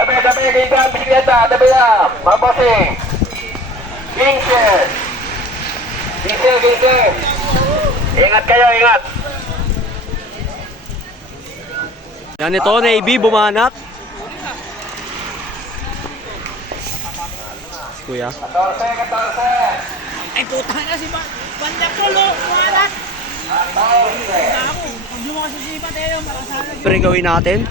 Tabi, giga, bisikleta, tabi na, mga bossing. Gingsir. Gingsir. Ingat kayo, ingat. Yan ito, Navy, bumanat. Si Kuya. 14. Ay, putang na si Banda Polo, kumalat! Ako, kung yung mga susipat eh, makasala. Pre, gawin natin.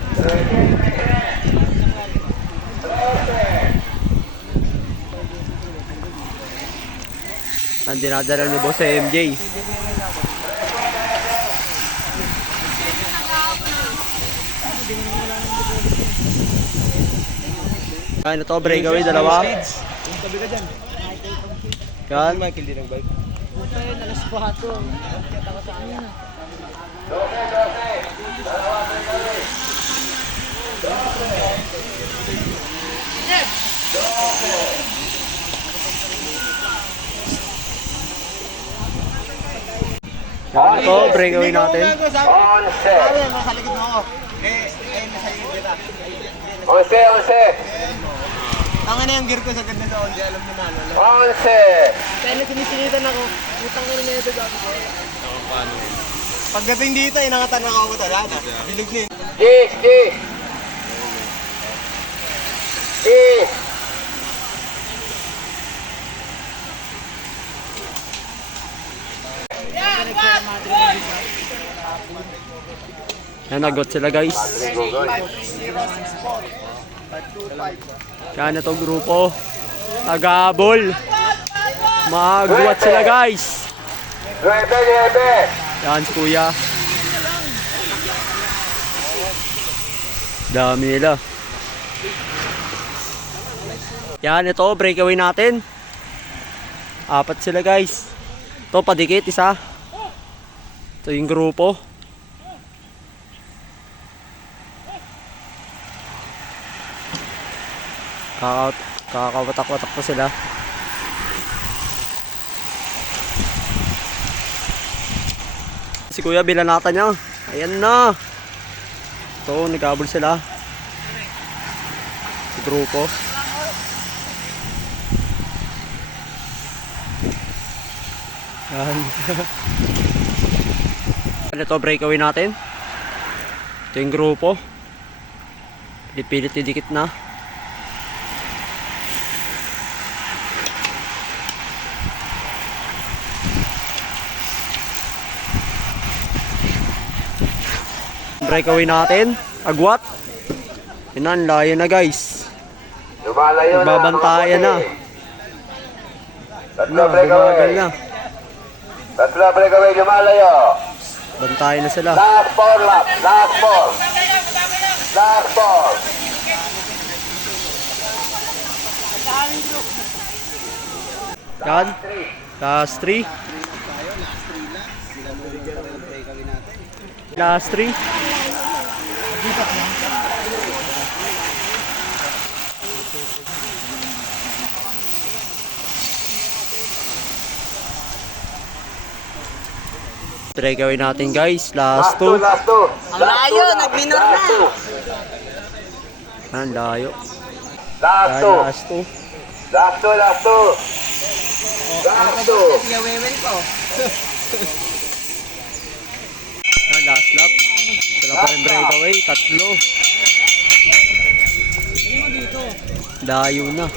Ang dinadala ni Boss MJ. Yan ito, breakaway, dalawa. Tabi ka dyan. Yan. Michael din ang bike. Puta yun, alas 4. Kita ko sa kanya. Yan ito, breakaway natin. 11. Nakalikod mo ako. Nasa iyo kita. 11. Tanga na yung gear ko sa ganda sa onde. Alam mo na. 11. Kaya na sinisinitan ako. Putang na na ito dati ko. Pagdating dito, inangatan ako ito. Lahat ah. Bilog na yun. Gis. Yan, nagot sila guys. Yan ito, grupo. Tagabol. Magwat sila guys. 9. Yan si Kuya. Dami nila. Yan ito, breakaway natin. 4 sila guys. Ito, padikit, isa. Ito yung grupo. Kakawatak-watak pa sila. Si Kuya, bilanatan niya. Ayan na. Ito, nagabol sila. Si grupo. Yan. Ito, breakaway natin. Ito yung grupo. Pilit-pilit, didikit na. Breakaway natin. Agwat. Yan, layo na guys. Lumalayo na. Magbabantayan na. Tatlo breakaway. na. Tatlo breakaway, lumalayo. Bantayan na sila. Last 4 lap. Last 4. Yan. Last 3. Last 3. Breakaway natin guys. Last 2. Last 2. Ang layo, nag-minor na. Yan, layo. Last Yan, 2. last 2. Last 2. Yawewen ko. Yan, last lap. Sila pa rin breakaway. 3. Layo na.